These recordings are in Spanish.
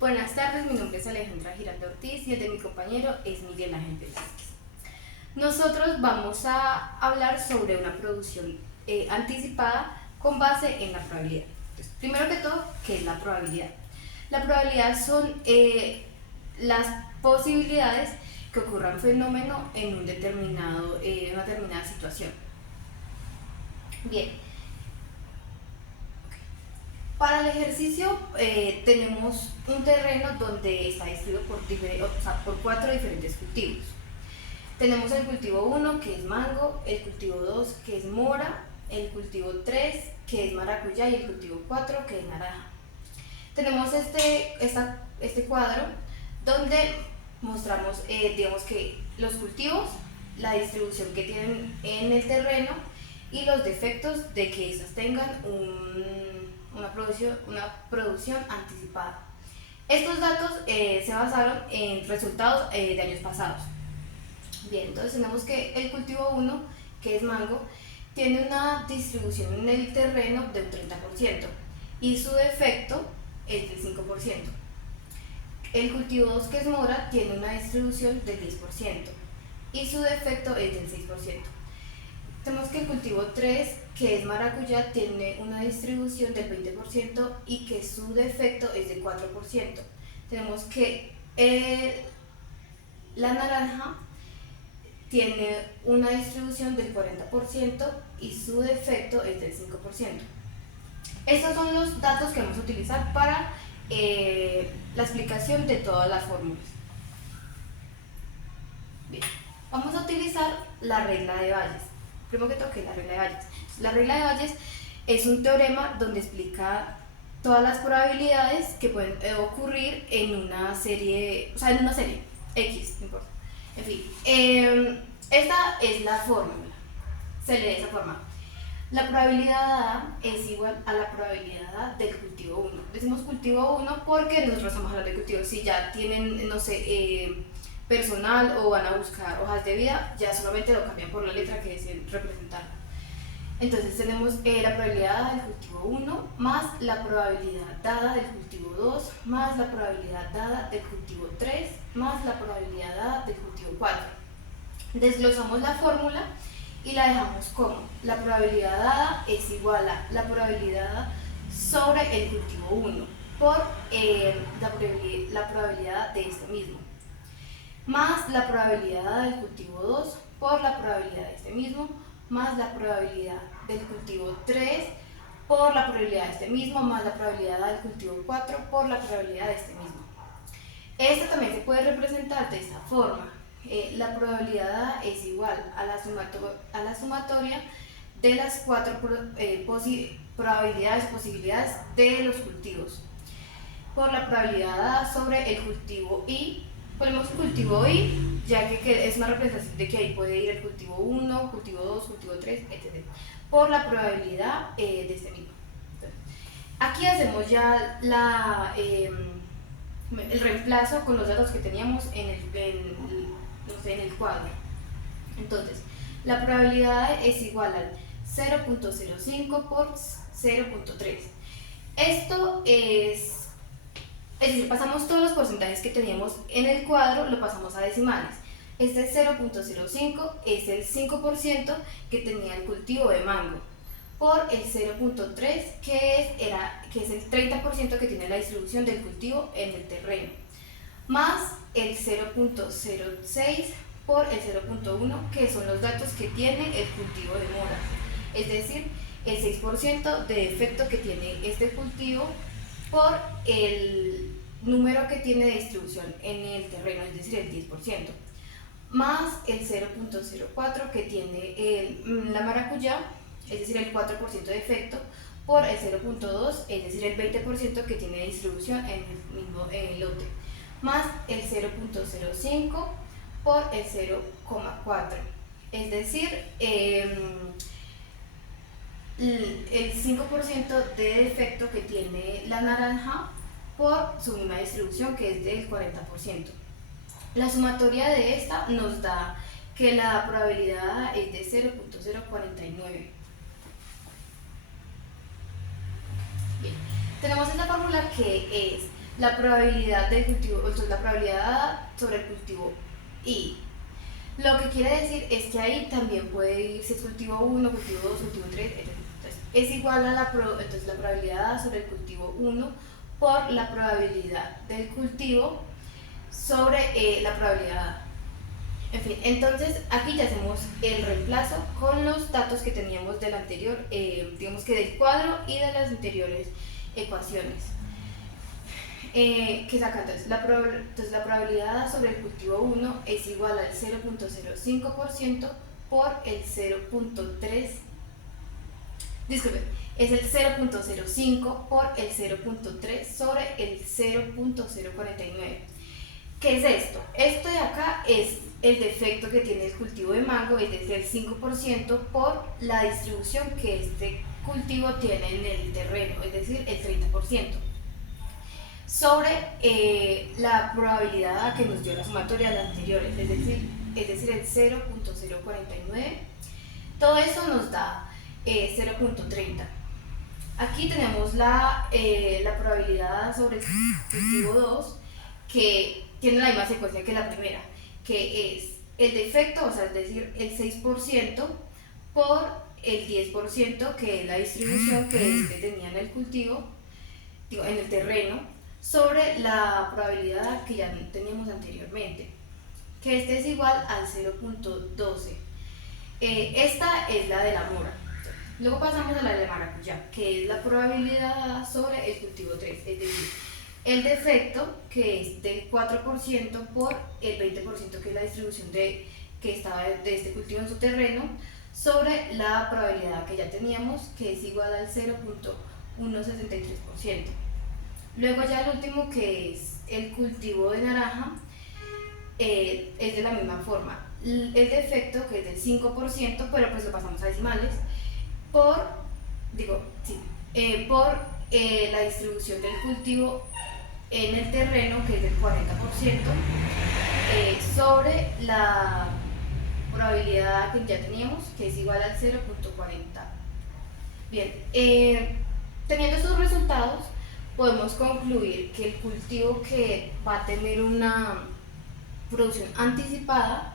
Buenas tardes, mi nombre es Alejandra Giraldo Ortiz y el de mi compañero es Miguel Ángel Velázquez. Nosotros vamos a hablar sobre una producción anticipada con base en la probabilidad. Entonces, primero que todo, ¿qué es la probabilidad? La probabilidad son las posibilidades que ocurra un fenómeno en una determinada situación. Bien, para el ejercicio tenemos un terreno donde está distribuido por 4 diferentes cultivos. Tenemos el cultivo 1 que es mango, el cultivo 2 que es mora, el cultivo 3 que es maracuyá y el cultivo 4 que es naranja. Tenemos este cuadro donde mostramos digamos que los cultivos, la distribución que tienen en el terreno y los defectos de que estos tengan una producción anticipada. Estos datos se basaron en resultados de años pasados. Bien, entonces tenemos que el cultivo 1, que es mango, tiene una distribución en el terreno de un 30% y su defecto es del 5%. El cultivo 2, que es mora, tiene una distribución del 10% y su defecto es del 6%. Tenemos que el cultivo 3, que es maracuyá, tiene una distribución del 20% y que su defecto es del 4%. Tenemos que la naranja tiene una distribución del 40% y su defecto es del 5%. Estos son los datos que vamos a utilizar para la explicación de todas las fórmulas. Bien, vamos a utilizar la regla de Bayes. Primero que todo, ¿qué es la regla de Bayes? La regla de Bayes es un teorema donde explica todas las probabilidades que pueden ocurrir en una serie, o sea, en una serie X, no importa. En fin, esta es la fórmula, se lee de esa forma. La probabilidad A es igual a la probabilidad A del cultivo 1. Decimos cultivo 1 porque nosotros estamos hablando de cultivos. Si ya tienen, no sé, personal o van a buscar hojas de vida, ya solamente lo cambian por la letra que deseen representar. Entonces tenemos la probabilidad dada del cultivo 1 más la probabilidad dada del cultivo 2 más la probabilidad dada del cultivo 3 más la probabilidad dada del cultivo 4. Desglosamos la fórmula y la dejamos como la probabilidad dada es igual a la probabilidad dada sobre el cultivo 1 por la probabilidad de este mismo, más la probabilidad dada del cultivo 2 por la probabilidad de este mismo, más la probabilidad del cultivo 3 por la probabilidad de este mismo, más la probabilidad del cultivo 4 por la probabilidad de este mismo. Esto también se puede representar de esta forma. La probabilidad A es igual a la sumatoria de las 4 posibilidades de los cultivos por la probabilidad A sobre el cultivo I. Ponemos cultivo I, ya que es una representación de que ahí puede ir el cultivo 1, cultivo 2, cultivo 3, etc. Por la probabilidad de este mismo. Entonces, aquí hacemos ya el reemplazo con los datos que teníamos en el cuadro. Entonces, la probabilidad es igual al 0.05 por 0.3. Esto es decir, pasamos todos los porcentajes que teníamos en el cuadro, lo pasamos a decimales. Este 0.05 es el 5% que tenía el cultivo de mango, por el 0.3 que es el 30% que tiene la distribución del cultivo en el terreno, más el 0.06 por el 0.1 que son los datos que tiene el cultivo de mora, es decir, el 6% de defecto que tiene este cultivo por el número que tiene de distribución en el terreno, es decir, el 10%, más el 0.04 que tiene la maracuyá, es decir, el 4% de defecto, por el 0.2, es decir, el 20% que tiene de distribución en el mismo lote, más el 0.05 por el 0.4, es decir, el 5% de defecto que tiene la naranja por su misma distribución, que es del 40%. La sumatoria de esta nos da que la probabilidad es de 0.049. Bien, tenemos esta fórmula que es la probabilidad del cultivo, entonces la probabilidad dada sobre el cultivo I. Lo que quiere decir es que ahí también puede ir si es cultivo 1, cultivo 2, cultivo 3, etc. Entonces es igual a entonces la probabilidad dada sobre el cultivo 1 por la probabilidad del cultivo sobre la probabilidad dada. En fin, entonces aquí ya hacemos el reemplazo con los datos que teníamos del anterior, digamos que del cuadro y de las anteriores ecuaciones. Que saca entonces la probabilidad sobre el cultivo 1 es igual al 0.05% por el 0.3, disculpe, es el 0.05 por el 0.3 sobre el 0.049. ¿Qué es esto? Esto de acá es el defecto que tiene el cultivo de mango, es decir, el 5% por la distribución que este cultivo tiene en el terreno, es decir, el 30%. Sobre la probabilidad que nos dio la sumatoria de las anteriores, es decir el 0.049. Todo eso nos da 0.30. Aquí tenemos la probabilidad sobre el cultivo 2, que tiene la misma secuencia que la primera, que es el defecto, o sea, es decir, el 6% por el 10%, que es la distribución que este tenía en el cultivo, digo, en el terreno, sobre la probabilidad que ya teníamos anteriormente, que este es igual al 0.12. Esta es la de la mora. Luego pasamos a la de maracuyá, que es la probabilidad sobre el cultivo 3, es decir, el defecto, que es del 4% por el 20%, que es la distribución que estaba de este cultivo en su terreno, sobre la probabilidad que ya teníamos, que es igual al 0.163%. Luego ya el último, que es el cultivo de naranja, es de la misma forma. El defecto, que es del 5%, pero pues lo pasamos a decimales, por la distribución del cultivo en el terreno, que es del 40%, sobre la probabilidad que ya teníamos, que es igual al 0.40. Bien, teniendo estos resultados, podemos concluir que el cultivo que va a tener una producción anticipada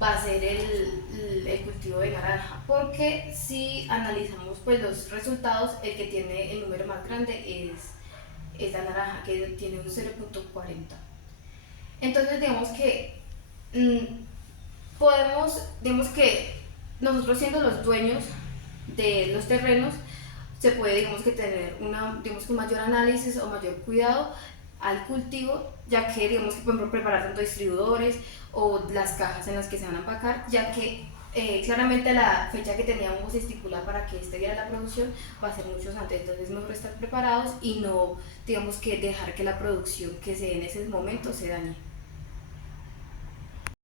va a ser el cultivo de naranja, porque si analizamos pues los resultados, el que tiene el número más grande es la naranja, que tiene un 0.40. Entonces digamos que digamos que nosotros, siendo los dueños de los terrenos, se puede, digamos que, tener un mayor análisis o mayor cuidado al cultivo, ya que, digamos que, por ejemplo, preparar tanto distribuidores o las cajas en las que se van a empacar, ya que claramente la fecha que teníamos estipulada para que este diera la producción va a ser mucho antes. Entonces es mejor estar preparados y no, digamos que, dejar que la producción que se dé en ese momento se dañe.